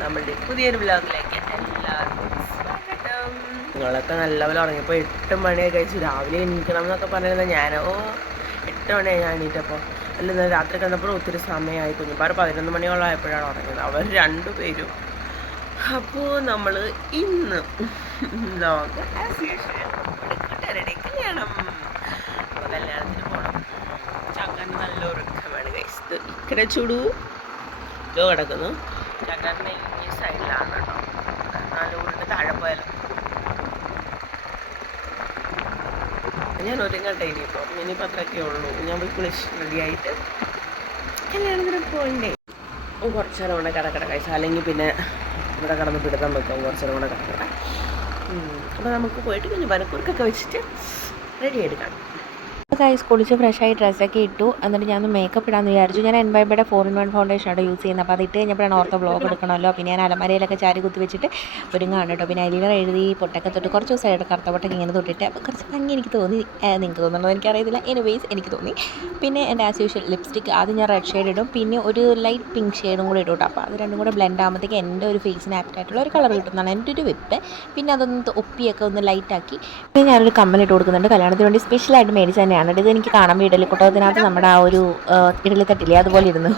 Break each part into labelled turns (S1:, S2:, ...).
S1: നമ്മളുടെ പുതിയൊരു വ്ലോഗിലേക്ക് എല്ലാവർക്കും സ്വാഗതം. നിങ്ങളൊക്കെ നല്ലപോലെ ഉറങ്ങിയപ്പോൾ എട്ട് മണിയൊക്കെ കഴിച്ച്. രാവിലെ എണീക്കണം എന്നൊക്കെ പറഞ്ഞിരുന്ന ഞാനോ? എട്ട് മണിയായി ഞാൻ എണീറ്റപ്പോൾ അല്ല ഇന്നലെ രാത്രി കണ്ടപ്പോൾ ഒത്തിരി സമയമായി. കുഞ്ഞുപാട് പതിനൊന്ന് മണിയോളം ആയപ്പോഴാണ് ഉറങ്ങിയത്. അവർ രണ്ടുപേരും അപ്പോൾ നമ്മൾ ഇന്ന് ലോക കല്യാണം. കല്യാണത്തിന് പോകണം ചക്കന് നല്ല ഉറക്കമാണ് കഴിച്ചത് ഇക്കടെ ചൂടു. ലോ കിടക്കുന്നു ചക്കന്റെ ഈ സൈഡിലാണ് കേട്ടോ നാല് ഊരിന് താഴെ പോയാലോ ഞാൻ ഒരുങ്ങട്ടെ ഇനിയിപ്പോൾ ഇനിയിപ്പോൾ അത്രയൊക്കെ ഉള്ളൂ. ഞാൻ പോയി കുളിച്ച് റെഡിയായിട്ട് കല്യാണത്തിന് പോയിണ്ടേ കുറച്ച് നേരം കൂടെ കിടക്കട കഴിച്ചാൽ അല്ലെങ്കിൽ പിന്നെ ഇവിടെ കടന്ന് പിടുത്തം വെക്കും. കുറച്ച് നേരം കൂടെ കടക്കട. അപ്പോൾ നമുക്ക് പോയിട്ട് കുഞ്ഞു പനക്കുറുക്കൊക്കെ വെച്ചിട്ട് റെഡി എടുക്കാം
S2: ഗൈസ് കുളിച്ച് ഫ്രഷായി ഡ്രസ്സൊക്കെ ഇട്ടു. എന്നിട്ട് ഞാൻ ഒന്ന് മേക്കപ്പ് ഇടാമെന്ന് വിചാരിച്ചു. ഞാൻ എൻ ബൈബയുടെ ഫോർ ഇൻ വൺ ഫൗണ്ടേഷൻ ആണ് യൂസ് ചെയ്യുന്നത്. അപ്പോൾ അത് ഇട്ട് കഴിഞ്ഞപ്പോഴാണ് ഓർത്ത ബ്ലോഗ് എടുക്കണമല്ലോ. പിന്നെ ഞാൻ അലമാരയിലൊക്കെ ചാരി കുത്തി വെച്ചിട്ട് ഒരുങ്ങാണ് കേട്ടോ. പിന്നെ അലിവർ എഴുതി പൊട്ടൊക്കെ തൊട്ട് കുറച്ച് ദിവസമായിട്ട് കറുത്ത പൊട്ടൊക്കെ ഇങ്ങനെ തൊട്ടിട്ട്. അപ്പോൾ കുറച്ച് ഭംഗി എനിക്ക് തോന്നി. നിങ്ങൾക്ക് എനിക്ക് എനിക്കറിയത്തില്ല. എനിവേസ് എനിക്ക് തോന്നി. പിന്നെ എന്റെ ആസ് യൂഷ്വൽ ലിപ്സ്റ്റിക് ആദ്യം ഞാൻ റെഡ് ഷെയ്ഡ് ഇടും. പിന്നെ ഒരു ലൈറ്റ് പിങ്ക് ഷെയ്ഡും കൂടെ ഇടും കേട്ടോ. അപ്പോൾ അത് രണ്ടും കൂടെ ബ്ലെൻഡ് ആകുമ്പോഴത്തേക്ക് എന്റെ ഒരു ഫേസിന് ആപ്റ്റ് ആയിട്ടുള്ള ഒരു കളർ കിട്ടുന്നതാണ് എന്റെ ഒരു വിപ്പ് പിന്നെ അതൊന്ന് ഒപ്പിയൊക്കെ ഒന്ന് ലൈറ്റാക്കി പിന്നെ ഞാനൊരു കമ്മലിട്ട് കൊടുക്കുന്നുണ്ട്. കല്യാണത്തിന് വേണ്ടി സ്പെഷ്യലായിട്ട് മേടിച്ച് തന്നെയാണ്. കേട്ടോ. ഇത് എനിക്ക് കാണാൻ ഇഡലിക്കുട്ടത്തിനകത്ത് നമ്മുടെ ആ ഒരു ഇഡലി തട്ടില്ലേ അതുപോലെ ഇരുന്നു.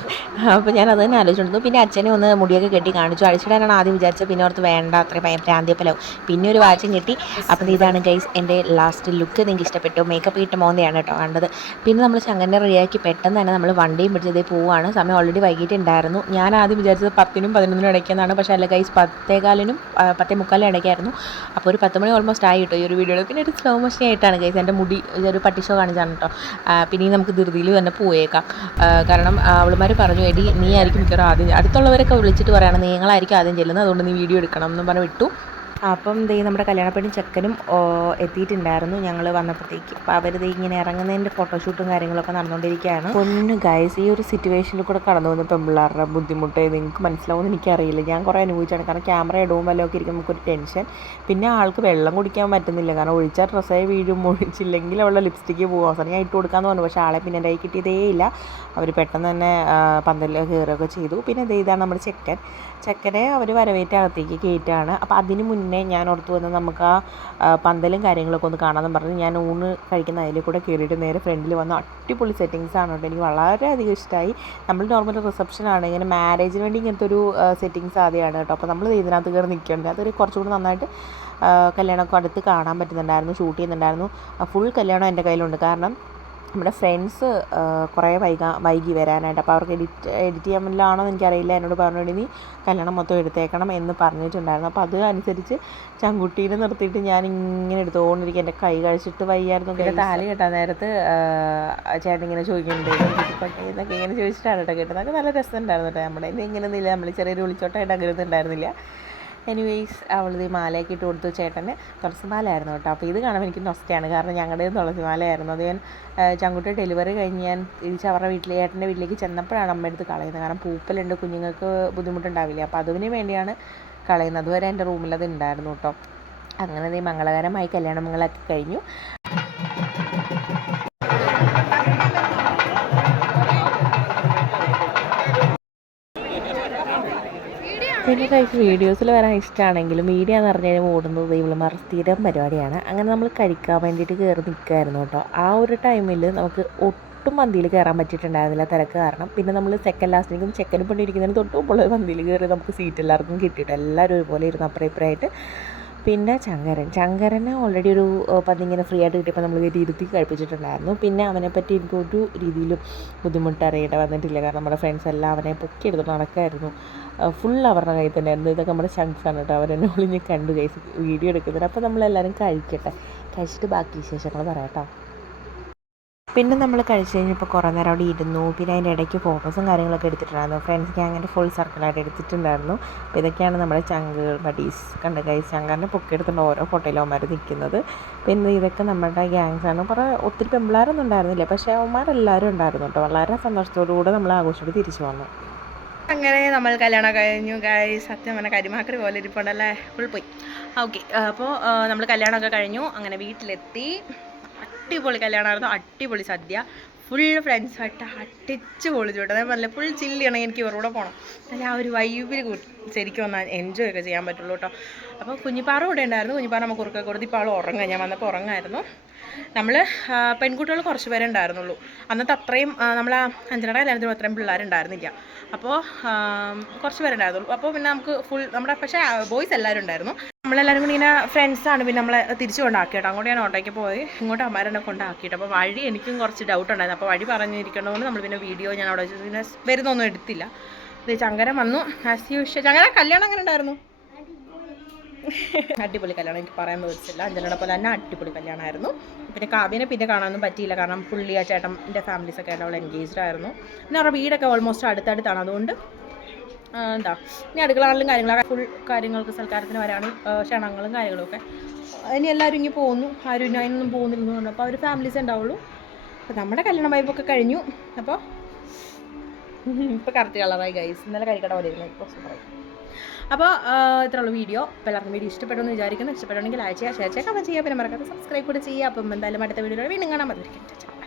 S2: അപ്പോൾ ഞാൻ അത് തന്നെ ആലോചിച്ചിരുന്നു പിന്നെ അച്ഛനെ ഒന്ന് മുടിയൊക്കെ കെട്ടി കാണിച്ചു. അഴിച്ചിടാനാണ് ആദ്യം വിചാരിച്ചത്. പിന്നെ ഓർത്ത് വേണ്ട അത്രയും പ്രാന്തിയപ്പലവും പിന്നെ ഒരു വാച്ചും കിട്ടി അപ്പം ഇതാണ് ഗൈസ് എന്റെ ലാസ്റ്റ് ലുക്ക് നിങ്ങൾക്ക് ഇഷ്ടപ്പെട്ടു. മേക്കപ്പ് ഇട്ട മോന്നെയാണ് കേട്ടോ കണ്ടത്. പിന്നെ നമ്മൾ ചങ്ങനെ റെഡിയാക്കി പെട്ടെന്ന് തന്നെ നമ്മൾ വണ്ടിയും പിടിച്ചതേ പോവുകയാണ് സമയം ഓൾറെഡി വൈകിട്ടുണ്ടായിരുന്നു ഞാൻ ആദ്യം വിചാരിച്ചത് പത്തിനും പതിനൊന്നിനും ഇടയ്ക്കെന്നാണ്. പക്ഷേ അല്ല ഗൈസ് പത്തേകാലിനും പത്തേ മുക്കാലിനും ഇടയ്ക്കായിരുന്നു. അപ്പോൾ ഒരു പത്ത് മണി ഓൾമോസ്റ്റ് ആയി കേട്ടോ ഈ ഒരു വീഡിയോയിൽ പിന്നെ ഒരു സ്ലോ മോഷൻ ആയിട്ടാണ് ഗൈസ് എന്റെ മുടി ഒരു പട്ടി ഷോ കാണിച്ചാണ് കേട്ടോ പിന്നെ നമുക്ക് ധൃതിയിൽ തന്നെ പോയേക്കാം. കാരണം അവളുമാർ പറഞ്ഞു എടി നീ ആയിരിക്കും മിക്കവാറും ആദ്യം അടുത്തുള്ളവരൊക്കെ വിളിച്ചിട്ട് പറയണം നിങ്ങളായിരിക്കും ആദ്യം ചെല്ലുന്നത് അതുകൊണ്ട് നീ വീഡിയോ എടുക്കണം എന്ന് പറഞ്ഞ് വിട്ടു. അപ്പം ദേ നമ്മുടെ കല്യാണപ്പെണ്ണും ചെക്കനും എത്തിയിട്ടുണ്ടായിരുന്നു. ഞങ്ങൾ വന്നപ്പോഴത്തേക്ക്. അപ്പോൾ അവർ ദേ ഇങ്ങനെ ഇറങ്ങുന്നതിന്റെ ഫോട്ടോഷൂട്ടും കാര്യങ്ങളൊക്കെ നടന്നുകൊണ്ടിരിക്കുകയാണ്. പൊന്നു ഗൈസ് ഈ ഒരു സിറ്റുവേഷനിൽ കൂടെ കടന്നു പോകുന്ന പെമ്പിള്ളാരുടെ ബുദ്ധിമുട്ട് നിങ്ങൾക്ക് മനസ്സിലാവുമെന്ന് എനിക്കറിയില്ല. ഞാൻ കുറേ അനുഭവിച്ചാണ്. കാരണം ക്യാമറ ഇടവും വല്ലതൊക്കെ ഇരിക്കും നമുക്കൊരു ടെൻഷൻ പിന്നെ ആൾക്ക് വെള്ളം കുടിക്കാൻ പറ്റുന്നില്ല. കാരണം ഒഴിച്ചാൽ ഡ്രസ്സായി വീഴും. ഒഴിച്ചില്ലെങ്കിൽ അവളുടെ ലിപ്സ്റ്റിക്ക് പോകും അവസാനം ഞാൻ ഇട്ട് കൊടുക്കാമെന്ന് പറഞ്ഞു. പക്ഷേ ആളെ പിന്നെ എന്റെ കയ്യിൽ കിട്ടിയതേ ഇല്ല. അവർ പെട്ടെന്ന് തന്നെ പന്തലിൽ കയറുകയൊക്കെ ചെയ്തു. പിന്നെ ഇതാണ് നമ്മുടെ ചെക്കൻ. ചെക്കനെ അവർ വരവേറ്റകത്തേക്ക് കയറ്റാണ്. അപ്പോൾ അതിന് മുന്നേ ഞാൻ ഓർത്തു വന്നത് നമുക്ക് ആ പന്തലും കാര്യങ്ങളൊക്കെ ഒന്ന് കാണാമെന്ന് പറഞ്ഞ് ഞാൻ ഊണ് കഴിക്കുന്ന അതിൽ കൂടെ കയറിയിട്ട് നേരെ ഫ്രണ്ടിൽ വന്ന് അടിപൊളി സെറ്റിങ്സ് ആണ് കേട്ടോ. എനിക്ക് വളരെയധികം ഇഷ്ടമായി നമ്മൾ നോർമൽ റിസപ്ഷൻ ആണ്. ഇങ്ങനെ മാരേജിന് വേണ്ടി ഇങ്ങനത്തെ ഒരു സെറ്റിങ്സ് ആദ്യമാണ് കേട്ടോ. അപ്പോൾ നമ്മൾ ഇതിനകത്ത് കയറി നിൽക്കേണ്ടത് അതൊരു കുറച്ചുകൂടി നന്നായിട്ട് കല്യാണമൊക്കെ അടുത്ത് കാണാൻ പറ്റുന്നുണ്ടായിരുന്നു ഷൂട്ട് ചെയ്യുന്നുണ്ടായിരുന്നു. ഫുൾ കല്യാണം എന്റെ കയ്യിലുണ്ട്. കാരണം നമ്മുടെ ഫ്രണ്ട്സ് കുറേ വൈകാ വൈകി വരാനായിട്ട്. അപ്പോൾ അവർക്ക് എഡിറ്റ് എഡിറ്റ് ചെയ്യാൻ പറ്റില്ലാണോ എന്ന് എനിക്കറിയില്ല. എന്നോട് പറഞ്ഞുകൊണ്ട് നീ കല്യാണം മൊത്തം എടുത്തേക്കണം എന്ന് പറഞ്ഞിട്ടുണ്ടായിരുന്നു. അപ്പോൾ അത് അനുസരിച്ച് ചങ്കുട്ടീനെ നിർത്തിയിട്ട് ഞാൻ ഇങ്ങനെ എടുത്തുകൊണ്ടിരിക്കും എന്റെ കൈ കഴിച്ചിട്ട് വയ്യായിരുന്നു. പിന്നെ താലി കെട്ടാൻ നേരത്ത് ചേട്ടൻ ഇങ്ങനെ ചോദിക്കുന്നുണ്ട് എന്നൊക്കെ ഇങ്ങനെ ചോദിച്ചിട്ടാണ് കേട്ടോ കേട്ടത് അതൊക്കെ നല്ല രസമുണ്ടായിരുന്നു കേട്ടോ. നമ്മുടെ ഇങ്ങനെ ഒന്നുമില്ല നമ്മൾ ചെറിയൊരു വിളിച്ചോട്ടായിട്ട് അങ്ങനെ ഉണ്ടായിരുന്നില്ല. എനിവേയ്സ് ഈ മാലയൊക്കെ ഇട്ട് കൊടുത്തു ചേട്ടന്. തുളസിമാലയായിരുന്നു കേട്ടോ. അപ്പോൾ ഇത് കാണുമ്പോൾ എനിക്ക് നൊസ്റ്റയാണ്. കാരണം ഞങ്ങളുടെ തുളസിമാലയായിരുന്നു അത് ഞാൻ ചങ്കുട്ടി ഡെലിവറി കഴിഞ്ഞ് ഞാൻ തിരിച്ച് അവരുടെ വീട്ടിൽ ഏട്ടന്റെ വീട്ടിലേക്ക് ചെന്നപ്പോഴാണ് അമ്മ എടുത്ത് കളയുന്നത്. കാരണം പൂപ്പലുണ്ട് കുഞ്ഞുങ്ങൾക്ക് ബുദ്ധിമുട്ടുണ്ടാവില്ല. അപ്പോൾ അതിന് വേണ്ടിയാണ് കളയുന്നത്. അതുവരെ എന്റെ റൂമിൽ അത് ഉണ്ടായിരുന്നു കേട്ടോ. അങ്ങനെ മംഗളകരമായി കല്യാണങ്ങളൊക്കെ കഴിഞ്ഞു. പിന്നെ കഴിച്ച് വീഡിയോസിൽ വരാൻ ഇഷ്ടമാണെങ്കിലും മീഡിയ എന്ന് പറഞ്ഞു കഴിഞ്ഞാൽ ഓടുന്നത് ഇവളുമാർ സ്ഥിരം പരിപാടിയാണ്. അങ്ങനെ നമ്മൾ കഴിക്കാൻ വേണ്ടിയിട്ട് കയറി നിൽക്കുമായിരുന്നു കേട്ടോ. ആ ഒരു ടൈമിൽ നമുക്ക് ഒട്ടും മന്തിയിൽ കയറാൻ പറ്റിയിട്ടുണ്ടായിരുന്നില്ല തിരക്ക് കാരണം. പിന്നെ നമ്മൾ സെക്കൻഡ് ലാസ്റ്റിലേക്കും ചെക്കനും പെണ്ണിരിക്കുന്നതിന് തൊട്ട് മുമ്പുള്ള മന്തിയിൽ കയറി നമുക്ക് സീറ്റ് എല്ലാവർക്കും കിട്ടിയിട്ട്. എല്ലാവരും ഒരുപോലെ ഇരുന്ന് അപ്പുറം ഇപ്പുറമായിട്ട് പിന്നെ ചങ്കരൻ ചങ്കരനെ ഓൾറെഡി ഒരു പതിങ്ങനെ ഫ്രീ ആയിട്ട് കിട്ടിയപ്പോൾ നമ്മൾ കയറ്റി ഇരുത്തി കഴിപ്പിച്ചിട്ടുണ്ടായിരുന്നു. പിന്നെ അവനെ പറ്റി എനിക്ക് ഒരു രീതിയിലും ബുദ്ധിമുട്ട് അറിയേണ്ട വന്നിട്ടില്ല. കാരണം നമ്മുടെ ഫ്രണ്ട്സ് എല്ലാം അവനെ പൊക്കി നടക്കായിരുന്നു. ഫുൾ അവരുടെ കയ്യിൽ തന്നെ ആയിരുന്നു ഇതൊക്കെ നമ്മുടെ ശംഖാണ് കേട്ടോ. അവരെന്നെ ഒളിഞ്ഞ് കണ്ടു കൈസ് വീഡിയോ എടുക്കുന്നത് അപ്പോൾ നമ്മളെല്ലാവരും കഴിക്കട്ടെ. കഴിച്ചിട്ട് ബാക്കി വിശേഷങ്ങൾ പറയാം കേട്ടോ. പിന്നെ നമ്മൾ കഴിച്ച് കഴിഞ്ഞപ്പോൾ കുറേ നേരം അവിടെ ഇരുന്നു. പിന്നെ അതിന്റെ ഇടയ്ക്ക് ഫോട്ടോസും കാര്യങ്ങളൊക്കെ എടുത്തിട്ടുണ്ടായിരുന്നു. ഫ്രണ്ട്സ് ഗ്യാങ്ങിന്റെ ഫുൾ സർക്കിളായിട്ട് എടുത്തിട്ടുണ്ടായിരുന്നു. അപ്പോൾ ഇതൊക്കെയാണ് നമ്മുടെ ചങ്കുകൾ ബഡീസ് കണ്ട് കൈ ചങ്കാറിനെ പൊക്കെടുത്തുള്ള ഓരോ ഫോട്ടോയിലും അവന്മാർ നിൽക്കുന്നത്. പിന്നെ ഇതൊക്കെ നമ്മുടെ ഗ്യാങ്സ് ആണ്. കുറേ ഒത്തിരി പെമ്പിളാരൊന്നും ഉണ്ടായിരുന്നില്ല. പക്ഷേ അവന്മാരെല്ലാവരും ഉണ്ടായിരുന്നു കേട്ടോ. വളരെ സന്തോഷത്തോടു കൂടെ നമ്മൾ ആഘോഷിച്ചിട്ട് തിരിച്ചു വന്നു.
S1: അങ്ങനെ നമ്മൾ കല്യാണം കഴിഞ്ഞു ഗായ് സത്യം അങ്ങനെ കരിമാക്കറി പോലെ ഇരിപ്പുണ്ടല്ലേ? ഫുൾ പോയി. ഓക്കെ അപ്പോൾ നമ്മൾ കല്യാണമൊക്കെ കഴിഞ്ഞു. അങ്ങനെ വീട്ടിലെത്തി. അടിപൊളി കല്യാണമായിരുന്നു. അടിപൊളി സദ്യ.
S3: ഫുൾ ഫ്രണ്ട്സായിട്ട് അടിച്ച് പൊളിച്ചു കേട്ടോ ഞാൻ പറഞ്ഞില്ല ഫുൾ ചില്ല് എനിക്ക് ഇവരുടെ പോകണം അല്ല ആ ഒരു വൈബിൽ ശരിക്കും ഒന്ന് എൻജോയ് ഒക്കെ ചെയ്യാൻ പറ്റുള്ളൂ കേട്ടോ. അപ്പോൾ കുഞ്ഞിപ്പാറ കൂടെ ഉണ്ടായിരുന്നു. കുഞ്ഞിപ്പാറ നമുക്ക് ഉറക്കം കൊടുത്ത് ഇപ്പോൾ ആൾ ഉറങ്ങുക ഞാൻ വന്നപ്പോൾ ഉറങ്ങായിരുന്നു. നമ്മൾ പെൺകുട്ടികൾ കുറച്ച് പേരുണ്ടായിരുന്നുള്ളൂ അന്നത്തെ അത്രയും നമ്മൾ ആ അഞ്ചനട കല്യാണത്തിന് അത്രയും പിള്ളേരുണ്ടായിരുന്നില്ല. അപ്പോൾ കുറച്ച് പേരുണ്ടായിരുന്നുള്ളൂ അപ്പോൾ പിന്നെ നമുക്ക് ഫുൾ നമ്മുടെ പക്ഷേ ബോയ്സ് എല്ലാവരും ഉണ്ടായിരുന്നു. നമ്മളെല്ലാവരും കൂടി ഇങ്ങനെ ഫ്രണ്ട്സാണ് പിന്നെ നമ്മളെ തിരിച്ചു കൊണ്ടാക്കി കേട്ടോ അങ്ങോട്ട് ഞാൻ ഓട്ടോയ്ക്ക് പോയി. ഇങ്ങോട്ട് അമ്മാരെന്നെ കൊണ്ടാക്കിയിട്ട്. അപ്പോൾ വഴി എനിക്കും കുറച്ച് ഡൗട്ട് ഉണ്ടായിരുന്നു. അപ്പോൾ വഴി പറഞ്ഞിരിക്കണമെന്ന് നമ്മൾ പിന്നെ വീഡിയോ ഞാൻ അവിടെ വെച്ച് പിന്നെ വരുന്നൊന്നും എടുത്തില്ല. ഇത് ചങ്കര വന്നു. ആസ് യൂഷ്വൽ ചങ്കര കല്യാണം അങ്ങനെ ഉണ്ടായിരുന്നു? അടിപൊളി കല്യാണം. എനിക്ക് പറയാൻ പറ്റില്ല അഞ്ജനയുടെ പോലെ തന്നെ അടിപൊളി കല്യാണമായിരുന്നു. പിന്നെ കാവ്യനെ പിന്നെ കാണാനൊന്നും പറ്റിയില്ല. കാരണം പുള്ളി ആ ചേട്ടന്റെ ഫാമിലീസൊക്കെ ആയിട്ട് അവൾ എൻഗേജ്ഡ് ആയിരുന്നു. പിന്നെ അവരുടെ വീടൊക്കെ ഓൾമോസ്റ്റ് അടുത്തടുത്താണ്. അതുകൊണ്ട് എന്താ? ഇനി അടുക്കളകളിലും കാര്യങ്ങളൊക്കെ ഫുൾ കാര്യങ്ങൾക്ക് സൽക്കാരത്തിന് വരാണ് ക്ഷണങ്ങളും കാര്യങ്ങളൊക്കെ. ഇനി എല്ലാവരും ഇങ്ങനെ പോകുന്നു ആരും അതിനൊന്നും പോകുന്നില്ലെന്ന് പറഞ്ഞു. അപ്പോൾ അവർ ഫാമിലീസ് ഉണ്ടാവുള്ളൂ. അപ്പോൾ നമ്മുടെ കല്യാണ വൈബൊക്കെ കഴിഞ്ഞു. അപ്പോൾ ഇപ്പോൾ കറക്റ്റ് കളറായി ഗൈസ് ഇന്നലെ കരിക്കട പോലെ ഇരുന്നു ഇപ്പോൾ സൂപ്പറായി അപ്പോൾ ഇത്രയുള്ള വീഡിയോ അപ്പോൾ എല്ലാവർക്കും വീഡിയോ ഇഷ്ടപ്പെടുമെന്ന് വിചാരിക്കുന്നു. ഇഷ്ടപ്പെടുകയാണെങ്കിൽ ലൈക്ക് ചെയ്യുക ഷെയർ ചെയ്യുക കമന്റ് ചെയ്യുക. പിന്നെ മറക്കാതെ സബ്സ്ക്രൈബ് കൂടെ ചെയ്യുക. അപ്പം എന്തായാലും അടുത്ത വീഡിയോയിൽ വീണ്ടും കാണാൻ പറ്റും